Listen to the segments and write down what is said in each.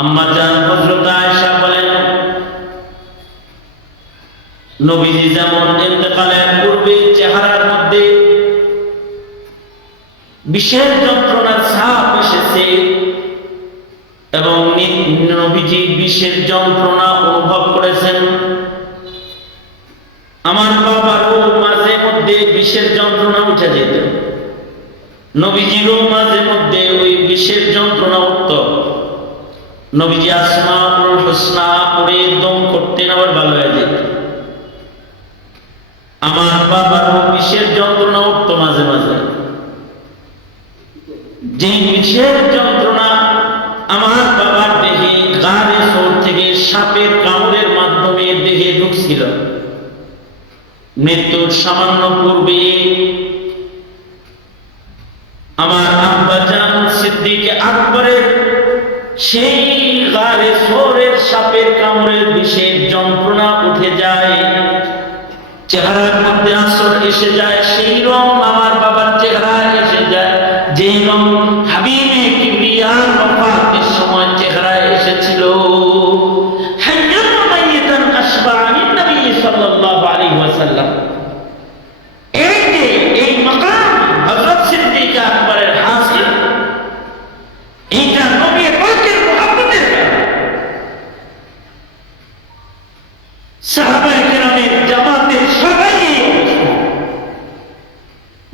আম্মা জান হযরত আয়েশা বলেন, নবীজি যেমন ইন্তেকালের পূর্বে চেহারার মধ্যে বিশেষ যন্ত্রণার ছাপ এসেছে এবং নবীজি বিশেষ যন্ত্রণা অনুভব করেছেন। আমার বাবারও মাঝে মধ্যে বিশেষ যন্ত্রণা উঠে যেত। নবীজিরও মাঝে মধ্যে ওই বিশেষ যন্ত্রণা নবীজি আসমা হোসনা পরে দম করতেন, আবার ভালো হয়ে যেত। আমার বাবারও বিশেষ যন্ত্রণা উঠত মাঝে মাঝে। যে বিশেষ যন্ত্রণা আমার বাবার দেহে গাড়ে সোর থেকে সাপের কামড়ের মাধ্যমে দেহে ঢুকছিল। মৃত্যুর সামান্য পূর্বে আমার আব্বা জান সিদ্দিক আকবরের সেই গাড়ে সোরের সাপের কামড়ের বিশেষ যন্ত্রণা উঠে যায়। চেহারার মধ্যে আসর এসে যায়, সেই রং আমার বাবার চেহারা এসে যায়। যে রং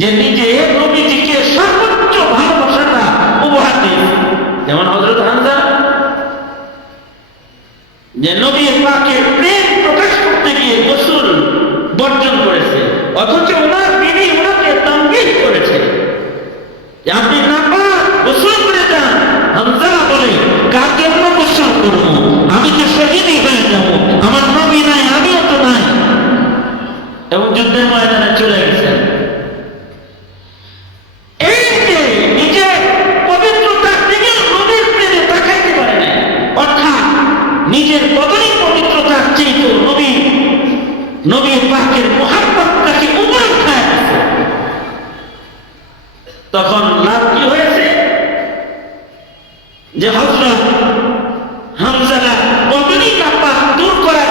যে নিজে নবীজিকে সর্বোচ্চ ভালোবাসাটা উপহার যেমন হজরত যে নবী পাকে প্রেম প্রকাশ করতে গিয়ে গোসল বর্জন করেছে, অথচ ওনার বিবি ওনাকে তাঙ্গিল করেছে যে আপনি না পাক গোসল করে যান হামজা বলে কাকে আমরা গোসল করব আমি তো শহীদই হয়ে যাব আমার নবী নাই আমিও তো নাই এবং যুদ্ধের ময়দানে চলে গেছেন এই যে নিজের পবিত্রতার দিকে নবীর প্রেমে তাকাইতে পারে না অর্থাৎ নিজের বদনই পবিত্রতার চেয়ে নবী নবীর পাকের মহাব্বতটাকে উপরে উঠায় দিয়েছে। তখন লাভ কি হয়েছে যে হজরত হামজালা বদনি কাপা দূর করার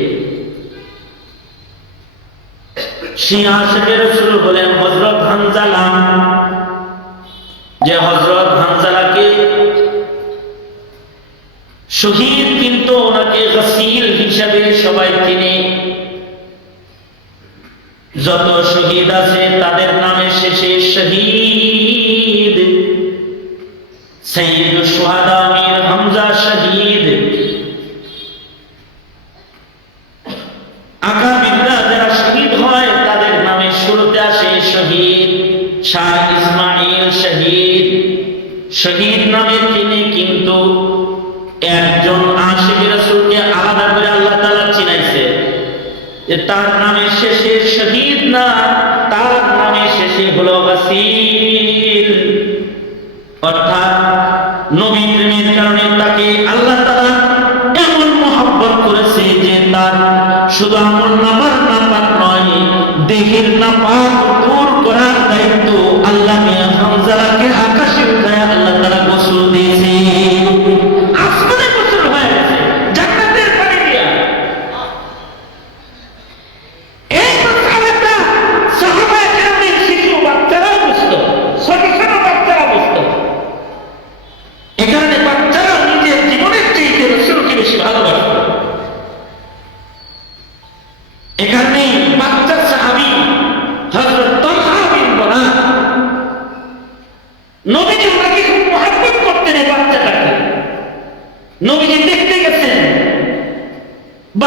আশিকের রাসূল হলেন হযরত হামজালা যে হযরত হামজালাকে শহীদ কিন্তু ওনাকে গসিল হিসাবে সবাই চিনে। যত শহীদ আছে তাদের নামে শেষে শহীদ। সৈয়দ সুহাদা মীর হামজা শহীদ আকাবিররা যারা শহীদ হয় তাদের নামে শুরুতে আসে শহীদ শাহ ইসমাইল শহীদ। শহীদ নামে তিনি কিন্তু একজন আশিক রাসূলকে আলাদা করে আল্লাহ তাআলা চিনাইছে। যে তার নামে শেষে শহীদ না, তার নামে শেষে হলো গাসিল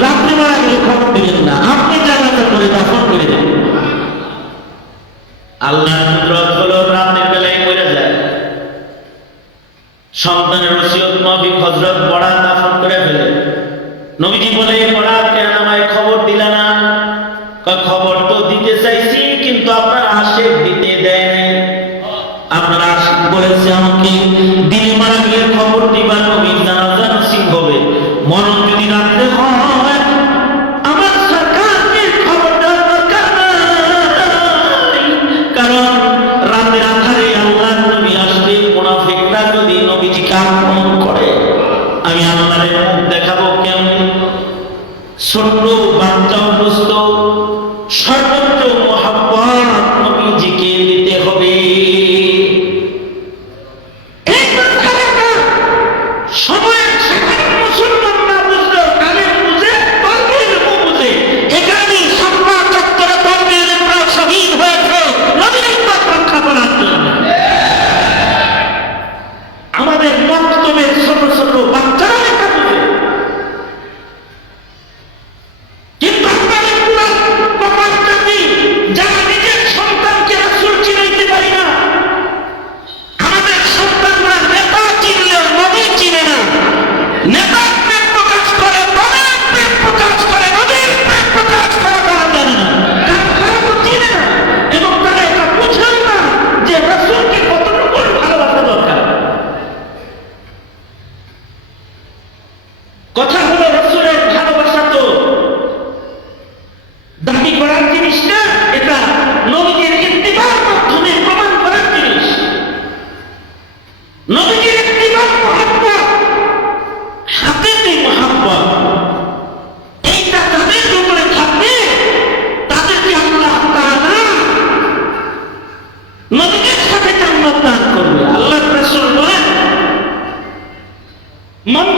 রাত্রে মারা পড়া কেন আমায় খবর দিলা না? খবর তো দিতে চাইছি, কিন্তু আপনার আশেখ দিতে দেয় নাই। আপনার বলেছে আমাকে দিল মারা গেলে খবর দিবার নবীজি। Man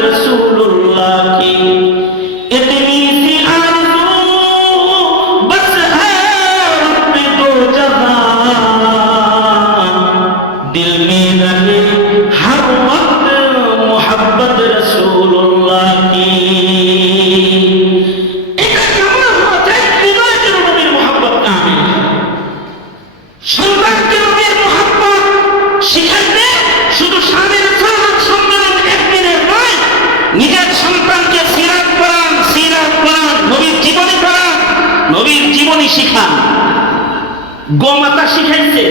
descanso গমাতা শিখাইছে।